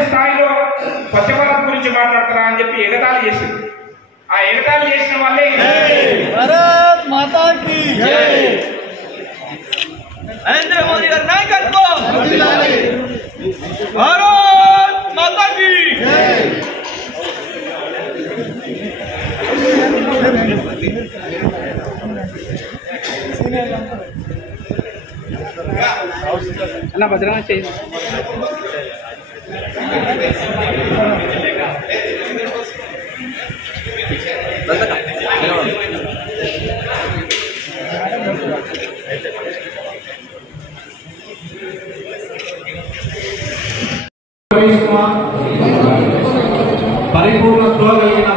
ముఖ్యమంత్రి స్థాయిలో స్వచ్ఛ భారత్ గురించి మాట్లాడతారా అని చెప్పి ఎగతాళి చేసింది. ఆ ఎగతాళి చేసిన వాళ్ళే భారత్ మాతా కీ జై, నరేంద్ర మోదీ గారి నాయకత్వం, భారత్ మాతా కీ జై. అన్న భద్రంగా చేయి. పరిపూర్ణ స్పృహ కలిగిన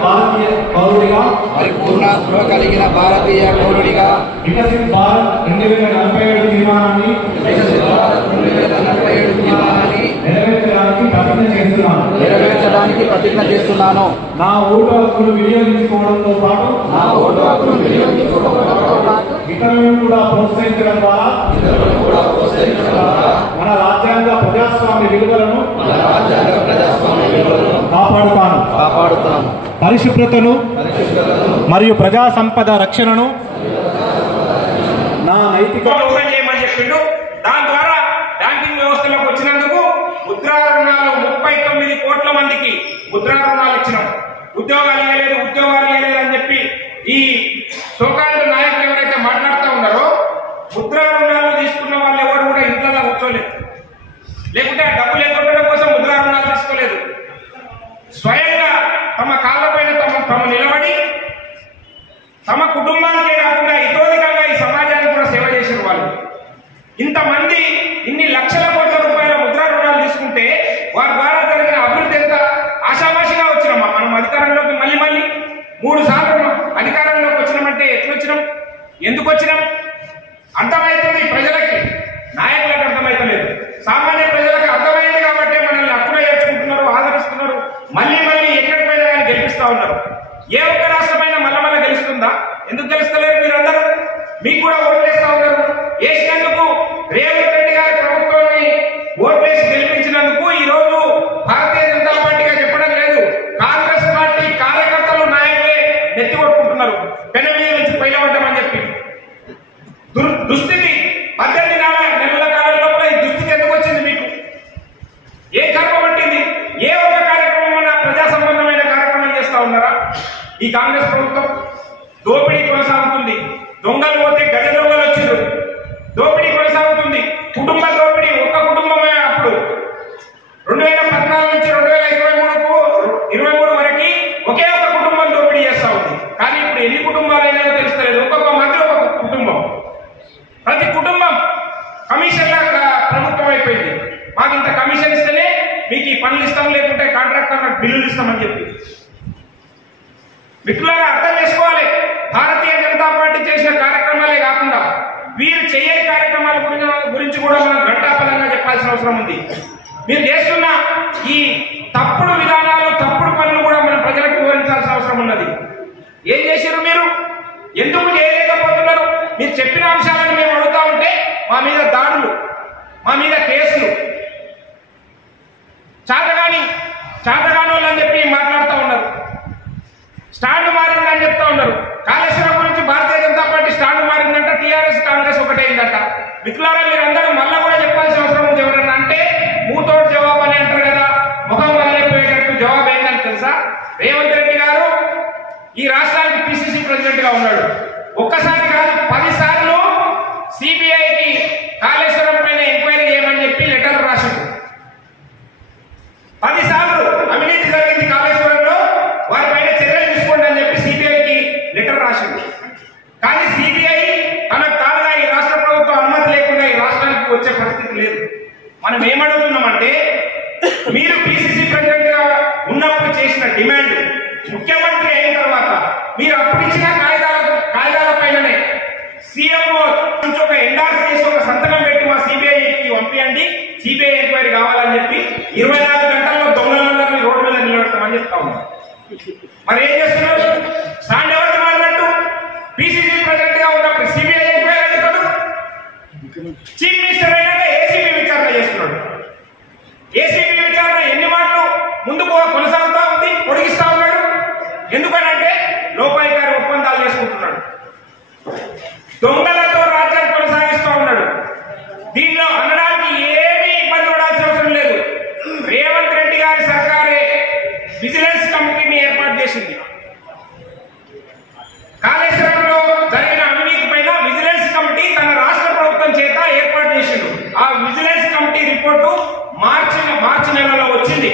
భారతీయ పౌరుడిగా వికసిత్ భారత్ 2047 తీర్మానాన్ని నెరవేర్చడానికి ప్రతిజ్ఞ చేస్తున్నాను. నా ఓటు హక్కును వినియోగించుకోవడంతో పాటు ఇతరులను కూడా ప్రోత్సహించడం ద్వారా మన రాజ్యాంగ ప్రజాస్వామ్య విలువలను కాపాడుతాను. పరిశుభ్రతను మరియు ప్రజా సంపద రక్షణను నా నైతిక చేయమని చెప్పిండు. దాని ద్వారా బ్యాంకింగ్ వ్యవస్థలోకి వచ్చినందుకు ముద్రా రుణాలు 39 కోట్ల మందికి ముద్రా రుణాలు ఇచ్చినాం. ఉద్యోగాలు ఇవ్వలేదు అని చెప్పి ఈ సోకాల్డ్ నాయకులు ఎవరైతే మాట్లాడుతూ ఉన్నారో ముద్రా రుణాలు తీసుకున్న వాళ్ళు ఎవరు కూడా ఇంట్లో కూర్చోలేదు, లేకుంటే డబ్బులు ఎగ్గొట్టడం కోసం ముద్రా రుణాలు తీసుకోలేదు. స్వయంగా తమ కాళ్ళపైన తమ నిలబడి తమ కుటుంబానికే కాకుండా ఇతోధికంగా ఈ సమాజానికి కూడా సేవ చేసిన వాళ్ళు. ఇంతమంది ఇన్ని లక్షల కోట్ల రూపాయల ముద్రా రుణాలు తీసుకుంటే వారి ద్వారా జరిగిన అభివృద్ధి ఎంత ఆశామాషిగా వచ్చినామా? మనం అధికారంలోకి మళ్ళీ 3 సార్లు అధికారంలోకి వచ్చినామంటే ఎట్లొచ్చినాం, ఎందుకు వచ్చినాం అర్థమవుతుంది ప్రజలకి, నాయకులకు అర్థమైతలేదు. సామాన్య ప్రజలకు అర్థమైంది కాబట్టి మనల్ని అప్పుడే ఏర్చుకుంటున్నారు, ఆదరిస్తున్నారు, మళ్ళీ ఎక్కడికైనా కానీ గెలిపిస్తా ఉన్నారు. ఏ ఒక్క రాష్ట్రమైనా మళ్ళీ గెలుస్తుందా? ఎందుకు గెలుస్తలేరు? మీరందరూ మీకు కూడా ఓట్లేస్తా ఉన్నారు. వేసినందుకు రేవంత్ రెడ్డి గారి ప్రభుత్వాన్ని ఓట్లేసి గెలిపించినందుకు ఈ రోజు భారతీయ జనతా పార్టీగా చెప్పడం లేదు, కాంగ్రెస్ పార్టీ కార్యకర్తలు నాయకులే నెత్తి కొట్టుకుంటున్నారు పెన మీద నుంచి పైలబడ్డామని చెప్పి. దుస్థితి 18 నెలల కాలంలో కూడా ఈ దుస్థితి ఎందుకు వచ్చింది? మీకు ఏ కర్మ పట్టింది? ఏ ఒక్క కార్యక్రమం ప్రజా సంబంధమైన కార్యక్రమం చేస్తా ఉన్నారా? ఈ కాంగ్రెస్ ప్రభుత్వం దోపిడీ కొనసాగుతుంది. దొంగలు పోతే గజ దొంగలు వచ్చారు, దోపిడీ కొనసాగుతుంది. కుటుంబ దోపిడీ ఒక్క కుటుంబమే. అప్పుడు 2014 నుంచి 2023 వరకు ఒకే ఒక కుటుంబం దోపిడీ చేస్తా ఉంది. కానీ ఇప్పుడు ఎన్ని కుటుంబాలైనా తెలుస్తలేదు. ఒక్కొక్క మంత్రి ఒక్కొక్క కుటుంబం, ప్రతి కుటుంబం కమిషన్ల ప్రభుత్వం అయిపోయింది. మాకు ఇంత కమిషన్ ఇస్తేనే మీకు ఈ పనులు ఇస్తాం, లేకుంటే కాంట్రాక్టర్లకు బిల్లులు ఇస్తామని చెప్పి. మిత్రులారా అర్థం చేసుకోవాలి, భారతీయ జనతా పార్టీ చేసిన కార్యక్రమాలే కాకుండా వీరు చేయని కార్యక్రమాల గురించి కూడా మనం ఘంటాపదంగా చెప్పాల్సిన అవసరం ఉంది. మీరు చేస్తున్న ఈ తప్పుడు విధానాలు, తప్పుడు పనులు కూడా మనం ప్రజలకు వివరించాల్సిన అవసరం ఉన్నది. ఏం చేశారు మీరు? ఎందుకు చేయలేకపోతున్నారు? మీరు చెప్పిన అంశాలను మేము అడుగుతా ఉంటే మా మీద దాడులు, మా మీద కేసులు, చాతగాని అని చెప్పి మాట్లాడుతూ ఉన్నారు. స్టాండ్ మారిందని చెప్తా ఉన్నారు. కాళేశ్వరం గురించి భారతీయ జనతా పార్టీ స్టాండ్ మారిందంట, టీఆర్ఎస్ కాంగ్రెస్ ఒకటైందంట. మిత్రులారా మీరందరూ మళ్ళా కూడా చెప్పాల్సిన అవసరం ఉంది. ఎవరన్నా అంటే మూతోటి జవాబు అని అంటారు కదా, ముఖం వదిలిపోయేటట్టు జవాబు ఏంటని తెలుసా? రేవంత్ రెడ్డి గారు ఈ రాష్ట్రానికి పిసిసి ప్రెసిడెంట్ గా ఉన్నాడు. ఒక్కసారి కాదు 10 సార్లు సిబిఐకి కాళేశ్వరం పైన ఎంక్వైరీ చేయమని చెప్పి లెటర్ రాశారు. 10 సార్లు అవినీతి జరిగింది కాళేశ్వరంలో, వారిపైన చర్యలు తీసుకోండి అని చెప్పి సిబిఐకి లెటర్ రాశారు. కానీ సిబిఐ తనకు తానుగా ఈ రాష్ట్ర ప్రభుత్వం అనుమతి లేకుండా ఈ రాష్ట్రానికి వచ్చే పరిస్థితి లేదు. మనం ఏమడుగుతున్నామంటే, మీరు పిసిసి ప్రెసిడెంట్ గా ఉన్నప్పుడు చేసిన డిమాండ్ ముఖ్యమంత్రి అయిన తర్వాత మీరు అప్పుడు ఇచ్చిన కాగితాల పైననే సీఎంఓ నుంచి ఒక ఎండార్స్ చేసి ఒక సంతకం పెట్టి మా సిబిఐకి పంపించండి, సిబిఐ ఎంక్వైరీ కావాలని చెప్పి 24 గంటల్లో దొంగలందరినీ రోడ్డు మీద నిలబెడతామని చెప్తా ఉన్నారు. మరి ఏం చేస్తున్నారు? స్టాండ్ ఎవరికి మారినట్టు? పిసిసి ప్రెసిడెంట్ గా ఉన్నప్పుడు సిబిఐ ఎంక్వైరీ అడుగుతాడు, చీఫ్ మినిస్టర్ అయినాక ఏసీబీ విచారణ చేస్తున్నాడు. ఏసీబీ విచారణ ఎన్ని మాటలు ముందుకు కొనసాగుతా ఉంది, పొడిగిస్తా ఉన్నాడు. ఎందుకనంటే లోపాయికారి ఒప్పందాలు చేసుకుంటున్నాడు, దొంగలతో రాజ్యాన్ని కొనసాగిస్తూ ఉన్నాడు. దీనిలో అనడానికి ఏమీ ఇబ్బంది పడాల్సిన అవసరం లేదు. రేవంత్ రెడ్డి గారి సర్కారే విజిలెన్స్ కమిటీని ఏర్పాటు చేసింది. కాళేశ్వరంలో జరిగిన అవినీతి పైన విజిలెన్స్ కమిటీ తన రాష్ట్ర ప్రభుత్వం చేత ఏర్పాటు చేసింది. ఆ విజిలెన్స్ కమిటీ రిపోర్టు మార్చి నెలలో వచ్చింది.